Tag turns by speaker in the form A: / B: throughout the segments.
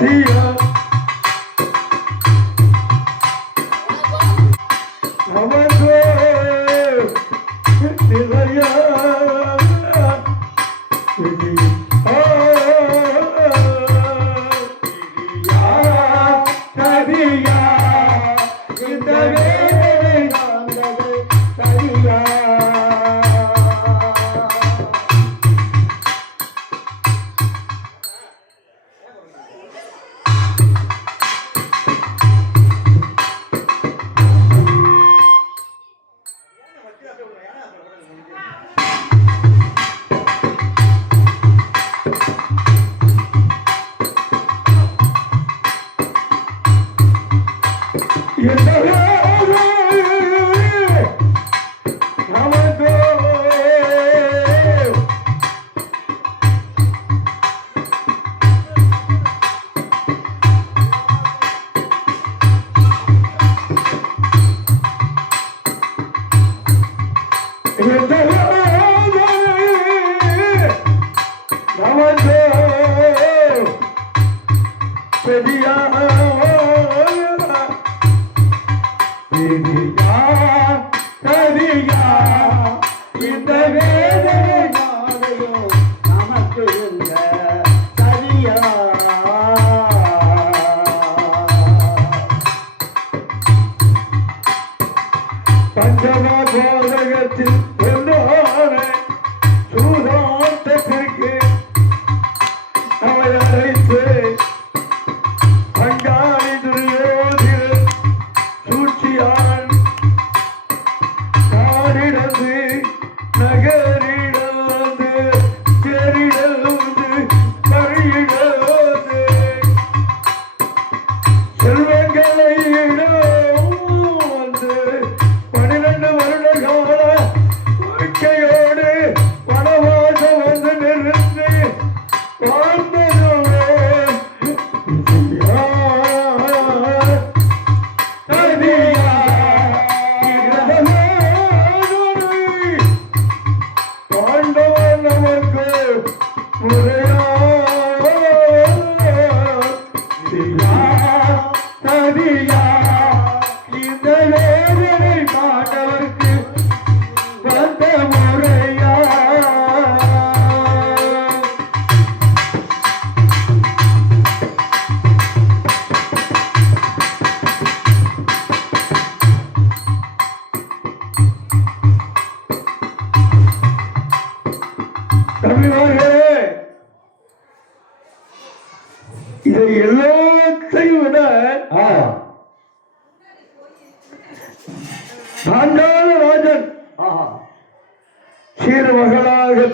A: Sí. இந்த வேலை Jai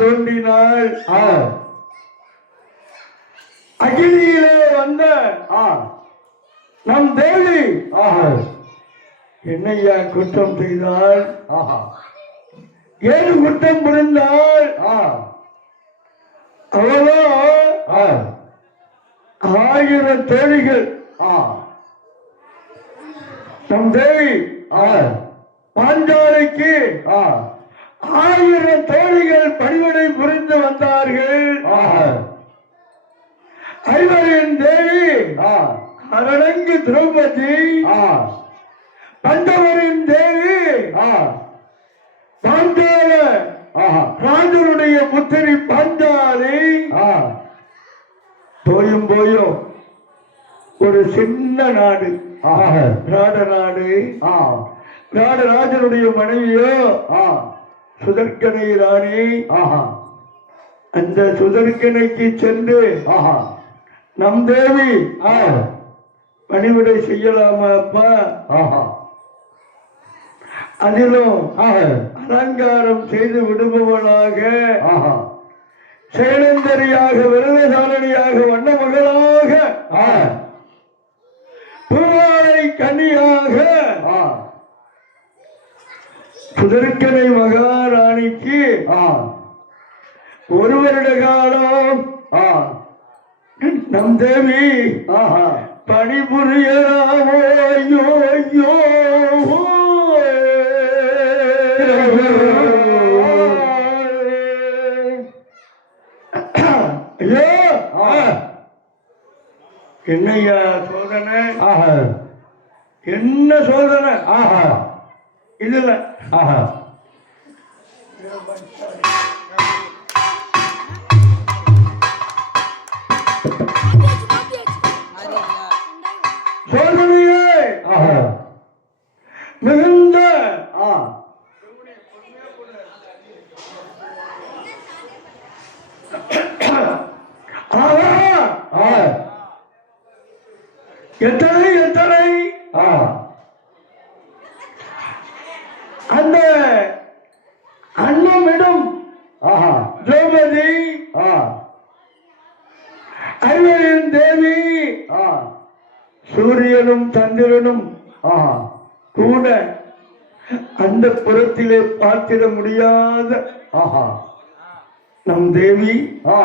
A: தோன்றினாள். அகிலியிலே வந்த நம் தேவி என்னையா குற்றம் செய்தாள்? ஏன் குற்றம் புரிந்தாள்? அவளோ ஆயிரம் தேவிகள் நம் தேவி பாஞ்சாலைக்கு ஆயிரம் தோழிகள் பணிவிடை புரிந்து வந்தார்கள். ஐவரின் தேவி அரணங்கு திரௌபதி பண்டவரின் தேவி பாஞ்சால ராஜனுடைய புத்திரி பாஞ்சாலி. போயும் போயும் ஒரு சின்ன நாடு ராட நாடு ராடராஜனுடைய மனைவியோ சுதர்கனை ராணி அந்த சுதர்கனைக்கு சென்று நம் தேவி பணிவிடை செய்யலாமா அப்பா? அதிலும் அலங்காரம் செய்து விடுபவளாக சேலந்தரியாக விரதசாரணியாக வண்ண மகளாக பூவாரை கன்னியாக சுதர்க்கனை மகாராணிக்கு ஒரு வருட காலம். நம் தேவி பணிபுரியலாமோ ஐயோ ஐயோ. என்னய்யா சோதனை?
B: ஆஹா.
A: என்ன சோதனை?
B: ஆஹா.
A: இதுல
B: ஆஹா
A: சூரியனும் சந்திரனும்
B: ஆஹா
A: கூட அந்த புறத்திலே பார்த்திட முடியாத
B: ஆஹா
A: நம் தேவி
B: ஆ.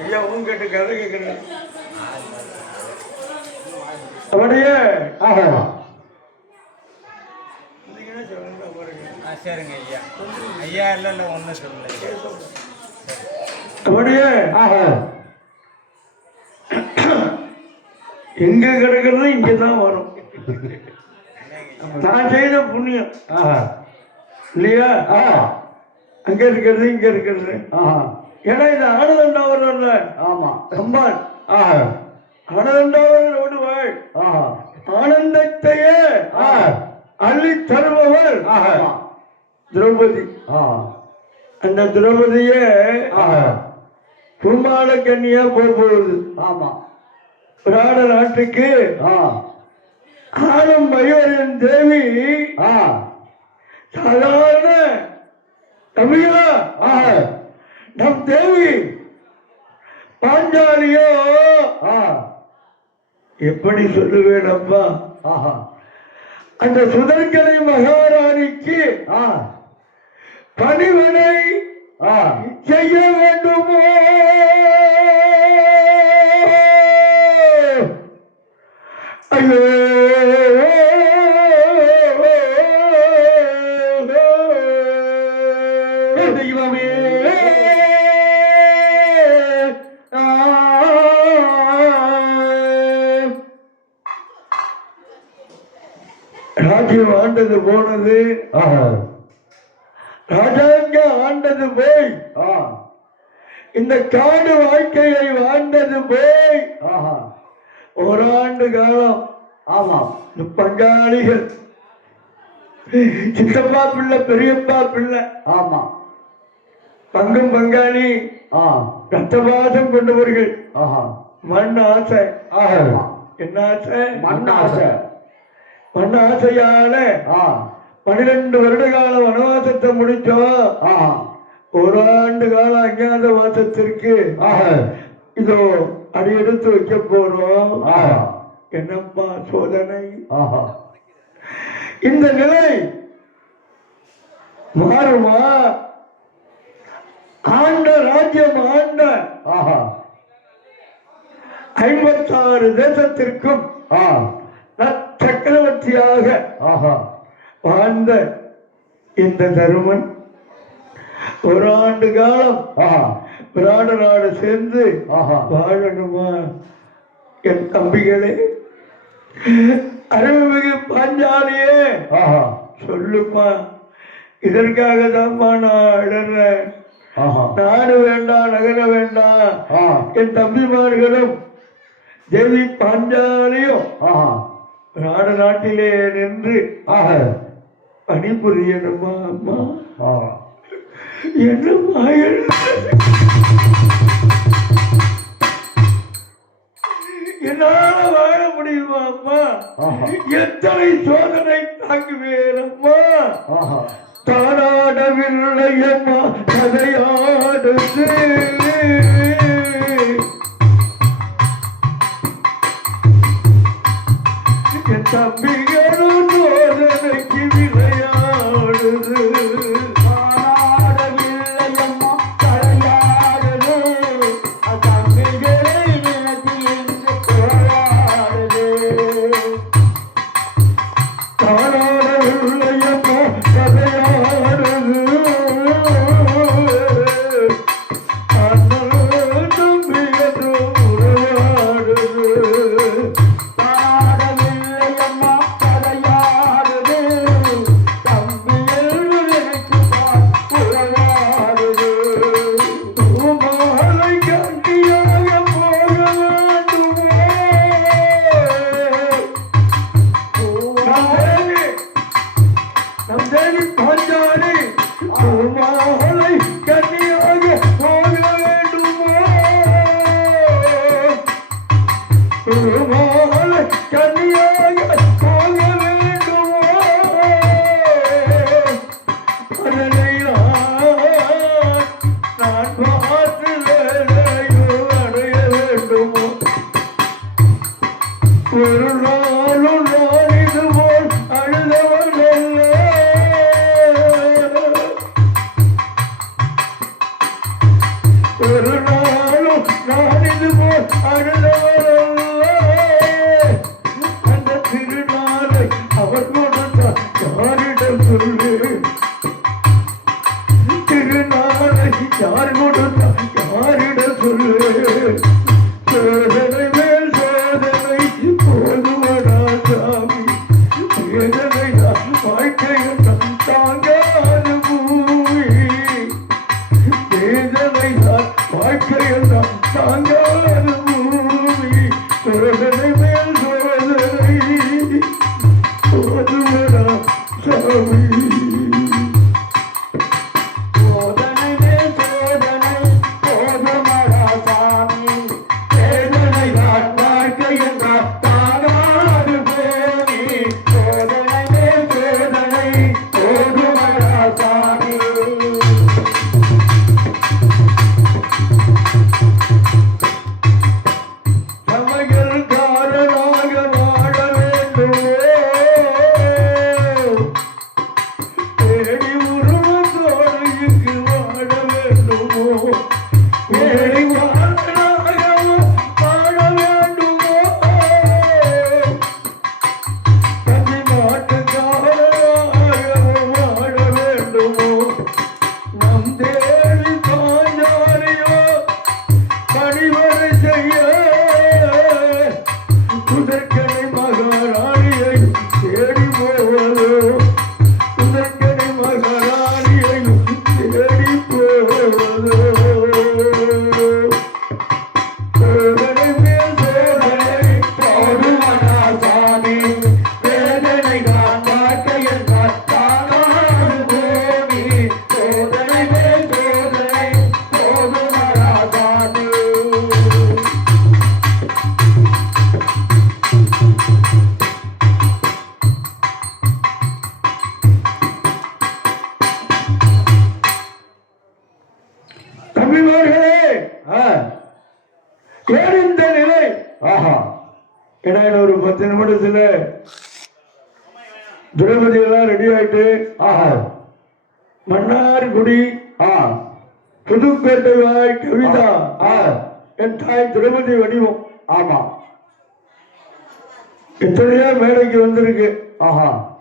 A: ஐயா உங்ககிட்ட கதை கேட்கிறேன் அப்படியே
B: ஆஹா
C: ஆ சரிங்க ஐயா. ஐயா இல்லை இல்லை ஒன்றும் சொல்லலை
A: அப்படியே
B: ஆஹா.
A: எங்க கிடக்கிறது இங்கதான் வரும். நான் செய்த புண்ணியம்.
B: ஆஹா.
A: இல்லையா?
B: ஆ
A: அங்க இருக்கிறது இங்க இருக்கிறது.
B: ஆஹா.
A: ஏன்னா இது ஆனதண்டாவரம்
B: ஆமா.
A: அம்பாள்.
B: ஆஹா.
A: ஆனதண்டாவரம் ஓடுவாள்
B: ஆஹா.
A: ஆனந்தத்தையே அள்ளி தருபவள்
B: ஆஹா.
A: திரௌபதி. அந்த திரௌபதியே குமார கன்னியா போகுது
B: ஆமா.
A: பிராட நாட்டுக்கு ஆளும் மயூரின் தேவி சாதாரண தமிழா? நம் தேவி பாஞ்சாலியோ? எப்படி சொல்லுவேன் அப்பா? அந்த சுதர்கரை மகாராணிக்கு
B: ஆ.
A: பணிவனை செய்ய வேண்டுமோ? ஐயோ! தெய்வமே! ராஜ்யம் ஆண்டது போனது.
B: ஆஹா
A: ராஜாங்க ஆண்டது போய். இந்த காடு வாழ்க்கையை வாழ்ந்தது போய்.
B: ஆஹா
A: ஓராண்டு காலம்.
B: ஆமாம்
A: பங்காளிகள். சித்தப்பா பிள்ளை பெரியப்பா பிள்ளை.
B: ஆமா.
A: பங்கும் பங்காளி.
B: ஆ.
A: ரத்தவாசம் கொண்டவர்கள்.
B: ஆஹா
A: மண் ஆசை. என்ன ஆசை?
B: மண்ணாசை
A: மண் ஆசையால.
B: ஆ.
A: பன்னிரெண்டு வருட கால வனவாசத்தை முடிச்சோம் ஒரு ஆண்டு காலம் அஞ்ஞாத வாசத்திற்கு
B: ஆஹா
A: இதோ அடி எடுத்து வைக்க போறோம். என்னப்பா சோதனை? இந்த நிலை மாறுமா? ஆண்ட ராஜ்யம் ஆண்ட
B: ஆஹா
A: ஐம்பத்தாறு தேசத்திற்கும் சக்கரவர்த்தியாக
B: ஆஹா.
A: வாழ்ந்த இந்த தருமன். ஒரு ஆண்டு காலம் பிராட நாடு சேர்ந்து வாழணுமா? என் தம்பிகளே அறிவுமிகு பாஞ்சாலியே சொல்லுமா? இதற்காக தான்மா நான் அழறேன். நாடு வேண்டாம் நகர வேண்டாம். என் தம்பிமார்களும் தேவி பாஞ்சாலியும் நாட நாட்டிலே நின்று
B: ஆஹா.
A: பணிபுரியணுமா அம்மா? என்னம்மா என்ன? என்னால வாழ முடியுமா அம்மா. எத்தனை சோதனை தாங்குவேன் அம்மா?
B: ஆஹா.
A: தானாடவில்லை புதுப்பேட்டை வாய் கவிதா என் தாய் திரௌபதி வடிவம்.
B: ஆமா.
A: எத்தனையோ மேடைக்கு வந்திருக்கு.
B: ஆஹா.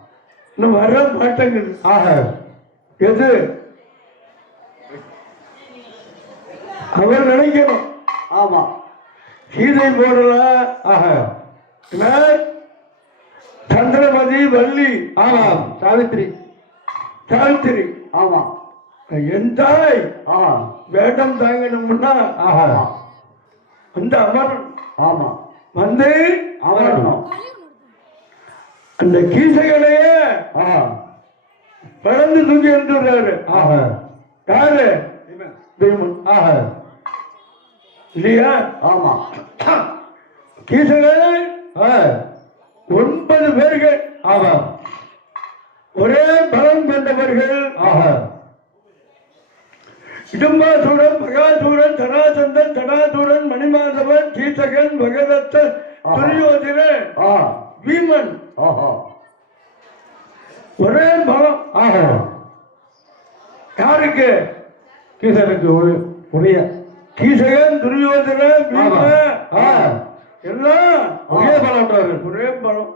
A: இன்னும் வர மாட்டேங்குது.
B: ஆஹா.
A: எது? அவர் நினைக்கணும்.
B: ஆமா.
A: சீதை போடலாம்
B: ஆஹா?
A: சந்திரமதி வள்ளி.
B: ஆமாம் சாவித்ரி
A: சாவித்திரி.
B: ஆமா.
A: என் தாய் வேடம் தாங்கணும்னா அந்த அமரன்
B: ஆமா
A: வந்து
B: அவரணும்
A: அந்த கீசைகளையே பறந்து தூக்கி எடுத்துடுறாரு
B: ஆஹா.
A: யாரு? பீமன் இல்லையா?
B: ஆமா.
A: கீசைகள் ஒன்பது பேர்கள். ஒரே பலம் கொண்டவர்கள்.
B: ஆஹா.
A: இடும்பாசூரன் மகாசூரன் தனாசந்தன் தடாசூரன் மணிமாதவன் கீசகன் பகதத்தன்
B: ஆஹா.
A: துரியோதனன்
B: ஆஹா.
A: ஒரே பலம். யாருக்கு?
B: கீசனுக்கு ஒரு உரிய
A: கீசகன் துரியோதனன்
B: ஆ
A: எல்லாம்
B: ஒரே பலம்ன்றாரு
A: ஒரே பலம்.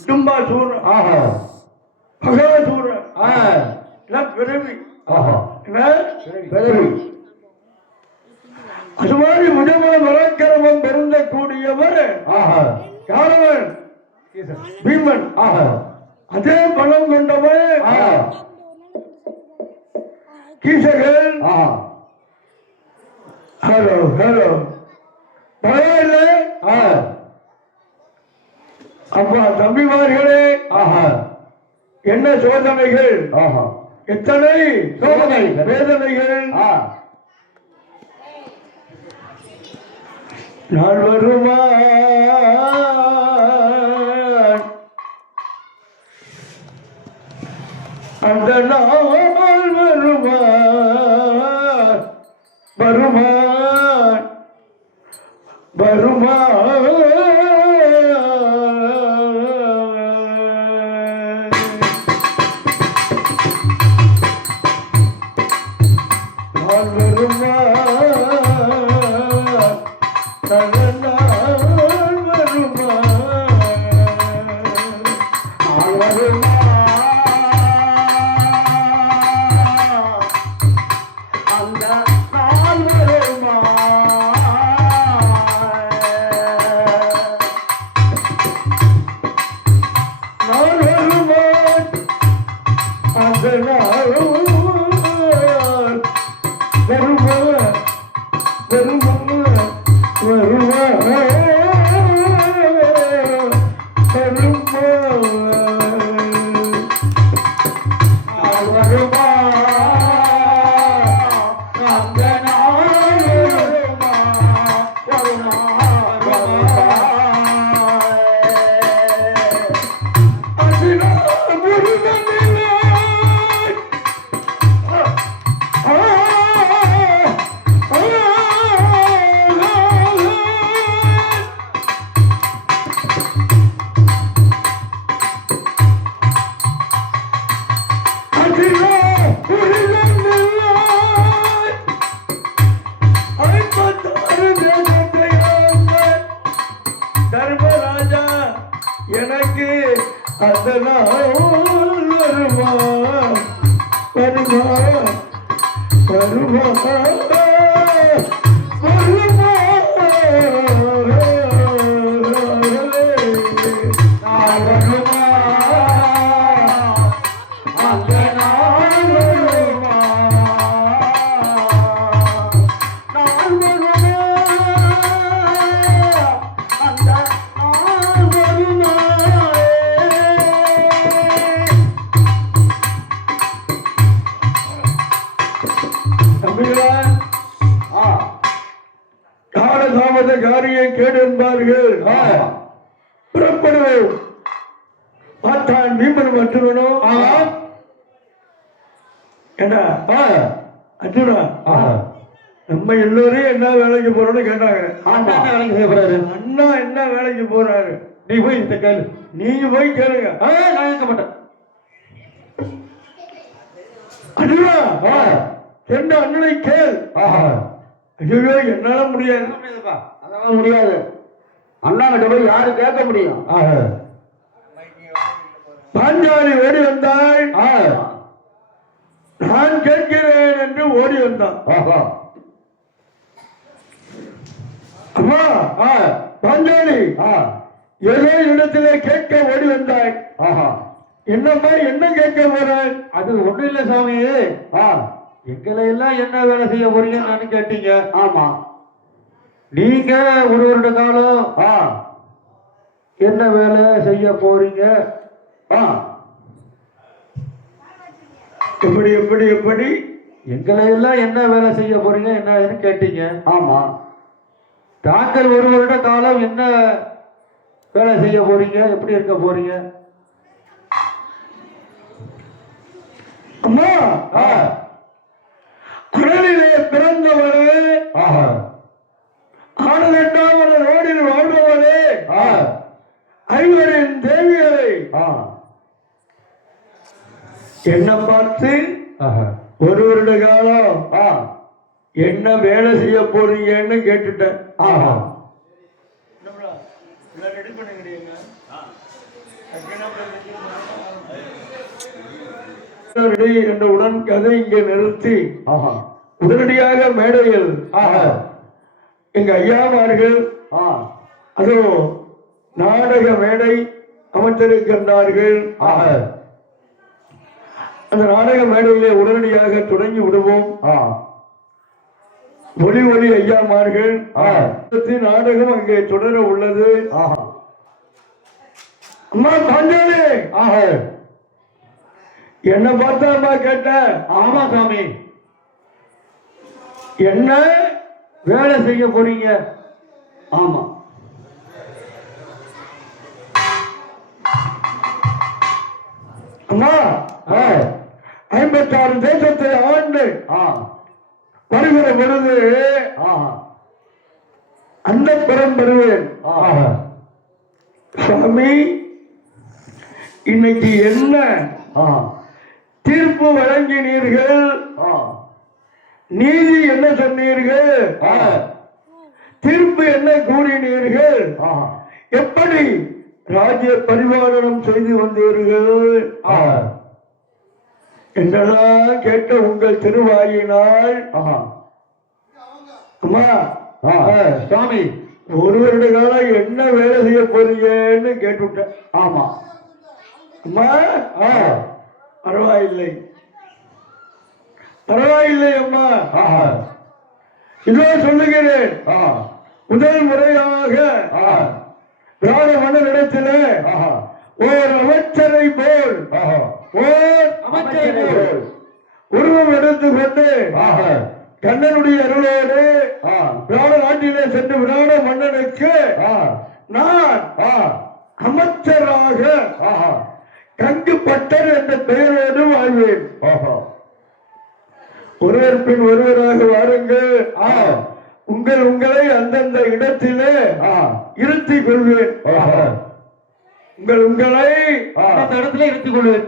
A: இடும்பாசூரன்
B: ஆஹா.
A: மகாசூரன். பிறவி.
B: பிறவி.
A: அது மாதிரி முதம மரக்கிரமம் பெருந்தக்கூடியவர்
B: ஆஹா.
A: யாரவன்
B: கீசன்
A: பீமன். அதே பலம் கொண்டவன்
B: ஆஹா.
A: Hello hello. பரவாயில்லை
B: ஆ
A: அப்பா தம்பிமார்களே.
B: ஆஹா.
A: என்ன சோதனைகள்?
B: ஆஹா.
A: எத்தனை
B: சோதனைகள்.
A: வேதனைகள். நாள் வருமா? அந்த நாள் வருமா? வருமா? வருமா? வருமா வருமா நம்ம எல்லோரையும் என்ன வேலைக்கு போறோம்னு கேட்டாங்க.
B: ஆமா என்ன வேலைக்கு செய்ய போறாரு?
A: அண்ணா என்ன வேலைக்கு போறாரு?
B: நீ போய் இந்த கேளு.
A: நீங்க போய் கேளுங்க.
B: நான் கேட்க மாட்டேன். ஆ.
A: எந்த அண்ணனை கேள். ஐயோ என்னால முடியாது.
B: அதெல்லாம் முடியாது. அண்ணா கிட்ட போய் யாரு கேட்க முடியும்?
A: பாஞ்சாலி ஓடி வந்தாள். நான் கேட்கிறேன் என்று ஓடி வந்தான்
B: ஆஹா
A: அம்மா
B: ஆ
A: பாஞ்சாலி
B: ஆ
A: ஏதோ இடத்திலே கேட்க ஓடி வந்தாய்.
B: ஆஹா.
A: என்னம்மா என்ன கேட்க போறாய்?
B: அது ஒண்ணும் இல்ல சாமி. ஆ. எங்களை எல்லாம் என்ன வேலை செய்ய போறீங்கன்னு கேட்டீங்க. ஆமா. நீங்க ஒரு வருட காலம் ஆ. என்ன வேலை செய்ய போறீங்க? ஆ.
A: எப்படி எப்படி எப்படி?
B: எங்களை எல்லாம் என்ன வேலை செய்ய போறீங்க என்னன்னு கேட்டீங்க. ஆமா. தாங்கள் ஒரு வருட காலம் என்ன வேலை செய்ய போறீங்க? எப்படி இருக்க போறீங்க?
A: அம்மா!
B: ஆ.
A: கடலிலே பிறந்தவரே ஆனதென்றாவது ரோடில் வாழ்பவரே ஐவரின் தேவியரை என்ன பார்த்து ஒரு வருட காலம்
B: ஆ.
A: என்ன வேலை செய்ய போறீங்கன்னு கேட்டுட்டேன்.
B: ஆஹா.
A: ரெடி என்ற உடன் கதை இங்கே நிறுத்தி.
B: ஆஹா.
A: உடனடியாக மேடையில்
B: ஆஹா.
A: எங்க ஐயாமார்கள் அதோ நாடக மேடை அமைத்திருக்கின்றார்கள்.
B: ஆஹா.
A: அந்த நாடக மேடையிலே உடனடியாக தொடங்கி விடுவோம்.
B: ஆ
A: ஒளி ஒளி ஐயாமார்கள். நாடகம் அங்கே தொடர உள்ளது. அம்மா பாஞ்சாலி
B: ஆஹா.
A: என்ன பார்த்தா அம்மா கேட்ட.
B: ஆமா சாமி.
A: என்ன
B: வேலை செய்ய போறீங்க? ஆமா.
A: அம்மா
B: ஆ
A: ஐம்பத்தாறு தேசத்தை ஆண்டு.
B: ஆ
A: வருகிற பொழுது அந்த பெறம் பெறுவேன். சுவாமி இன்னைக்கு என்ன? தீர்ப்பு வழங்கினீர்கள். நீதி என்ன சொன்னீர்கள்? தீர்ப்பு என்ன கூறினீர்கள்? எப்படி? ராஜ்ய பரிபாலனம் செய்து வந்தீர்கள். என்றெல்லாம் கேட்ட உங்கள் திருவாயினால் அம்மா
B: சுவாமி
A: ஒரு வருட காலம் என்ன வேலை செய்ய போறீங்கன்னு கேட்டுவிட்டேன்.
B: ஆமா.
A: அம்மா
B: ஆ,
A: பரவாயில்லை. பரவாயில்லை அம்மா. இதோ சொல்லுகிறேன். முதல் முறையாக திராவிட மன்னரிடத்திலே ஓர் அமைச்சரை போல்
B: ஆஹா.
A: ஓர்
B: அமைச்சரை.
A: உருவம் எடுத்துக்கொண்டு
B: ஆஹா.
A: கண்ணனுடைய அருளோடு திராவிட நாட்டிலே சென்று விராட மன்னனுக்கு நான் அமைச்சராக கங்கு பட்டர் என்ற பெயரோடு வாழ்வேன். ஒருவர் பின் ஒருவராக வாருங்கள். உங்கள் உங்களை அந்தந்த இடத்திலே இருத்திக் கொள்வேன். உங்கள் உங்களை
B: அந்த இடத்துல இருத்திக் கொள்வேன்.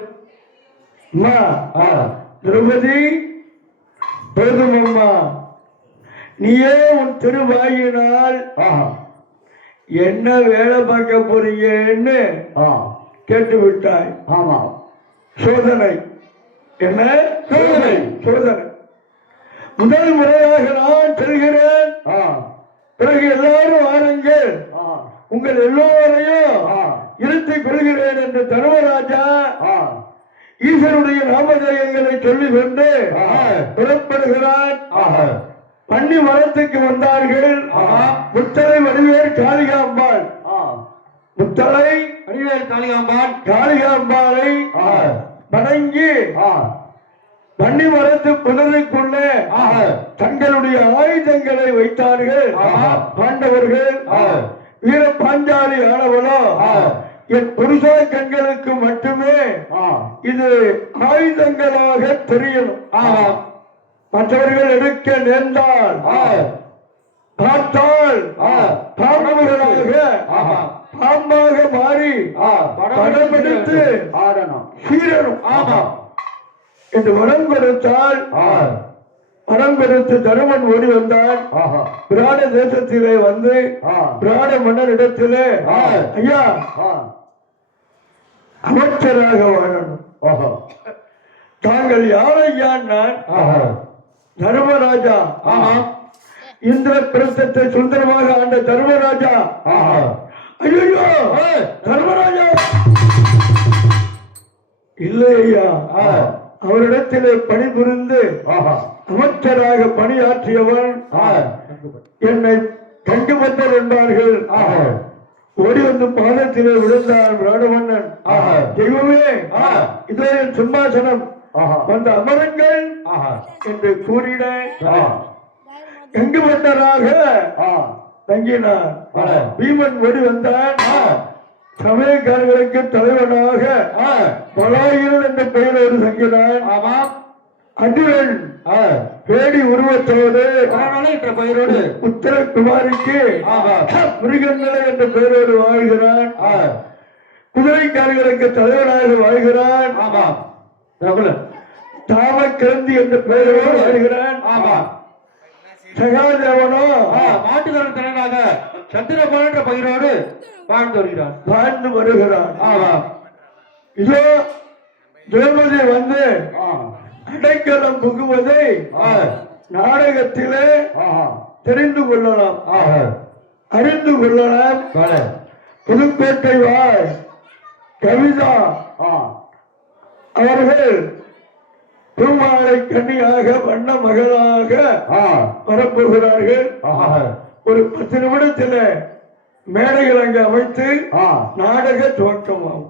A: திரௌபதி போதுமம்மா நீயே உன் திருவாயினால் என்ன வேலை பார்க்க போறீங்கன்னு கேட்டு விட்டாய்
B: ஆமா.
A: சோதனை. என்ன?
B: சோதனை.
A: சோதனை. முதல் முறையாக நான் செல்கிறேன். பிறகு எல்லாரும் வாருங்கள். உங்கள் எல்லோரையும்
B: ஆ,
A: இருத்திக் கொள்கிறேன் என்று தர்மராஜா ஈஸ்வருடைய நாமதேயங்களை சொல்லிக் கொண்டு. புறப்படுகிறான் பன்னி மரத்துக்கு வந்தார்கள்
B: ஆமா.
A: முத்தலை வடிவேல் காளிகாம்பாள்
B: அடிவேல் காளிகாம்பான்
A: காளிகாம்பாளை
B: ஆ,
A: வணங்கி பன்னி மரத்து புதருக்குள்ளே
B: ஆஹா
A: தங்களுடைய ஆயுதங்களை வைத்தார்கள். பாண்டவர்கள். வீர பாஞ்சாலி ஆனவனோ. என் புருஷா கண்களுக்கு மட்டுமே இது ஆயுதங்களாக தெரியணும்.
B: ஆமா
A: மற்றவர்கள் எடுக்க நேர்ந்தால் பார்த்தால். பாம்புகளாக. பாம்பாக மாறி
B: ஆ,
A: படம் எடுத்து
B: ஆடணும்.
A: சீரணும்.
B: ஆமா
A: என்று வரம் கொடுத்தால் வரம் கொடுத்து தருமன் ஓடி வந்தான்
B: ஆஹா
A: பிராட தேசத்திலே வந்து பிராட மன்னரிடத்திலே. ஐயா அமைச்சராக வாழணும். தாங்கள் யாரையா நான் தர்மராஜா. இந்திர பிரசத்தை சுந்தரமாக ஆண்ட தர்மராஜா.
B: ஆஹா.
A: ஐயோ. தர்மராஜா! இல்லை ஐயா. அவரிடத்திலே பணிபுரிந்து
B: ஆஹா.
A: அமைச்சராக பணியாற்றியவன்
B: ஆ,
A: என்னை கண்டுபட்டர் என்பார்கள்.
B: ஆஹா.
A: ஓடி வந்து பாதத்திலே விழுந்தான் ராடவண்ணன்
B: ஆஹா.
A: தெய்வமே. இதோ சிம்மாசனம்.
B: ஆஹா.
A: வந்த அமரங்கள்
B: ஆஹா.
A: என்று கூறின
B: ஆ,
A: எங்கு வந்தராக?
B: ஆ,
A: தங்கினார். பீமன் ஓடி வந்தான். சமயக்காரர்களுக்கு தலைவனாக பலாயிரன் என்ற பெயரோடு தங்கினான்
B: ஆமா
A: பேடி உருவத்தோடு
B: என்ற பெயரோடு.
A: உத்தரகுமாரிக்கு. மிருகநிலை என்ற பெயரோடு வாழ்கிறான். குதிரைக்காரர்களுக்கு தலைவனாக வாழ்கிறான்.
B: ஆமா. ரகுல.
A: தாமக்கிரந்தி என்ற பெயரோடு வாழ்கிறான்.
B: ஆமா.
A: சகாதேவனோ?
B: மாட்டுக்காரன் தலைவனாக சந்திரபால் என்ற பெயரோடு வாழ்ந்து வருகிறான்.
A: வாழ்ந்து வருகிறான்.
B: ஆமா.
A: இதோ திரௌபதி வந்து
B: ஆ,
A: அடைக்கலம் புகுவதை நாடகத்திலே தெரிந்து கொள்ளலாம். அறிந்து கொள்ளலாம்.
B: வேலை
A: புதுக்கோட்டை வாழ் கவிதா அவர்கள் பூமாலை கன்னியாக வண்ண மகளாக வரப்போகிறார்கள் ஒரு பத்து நிமிடத்தில் மேடைகள் அங்கு அமைத்து நாடக துவக்கமாகும்.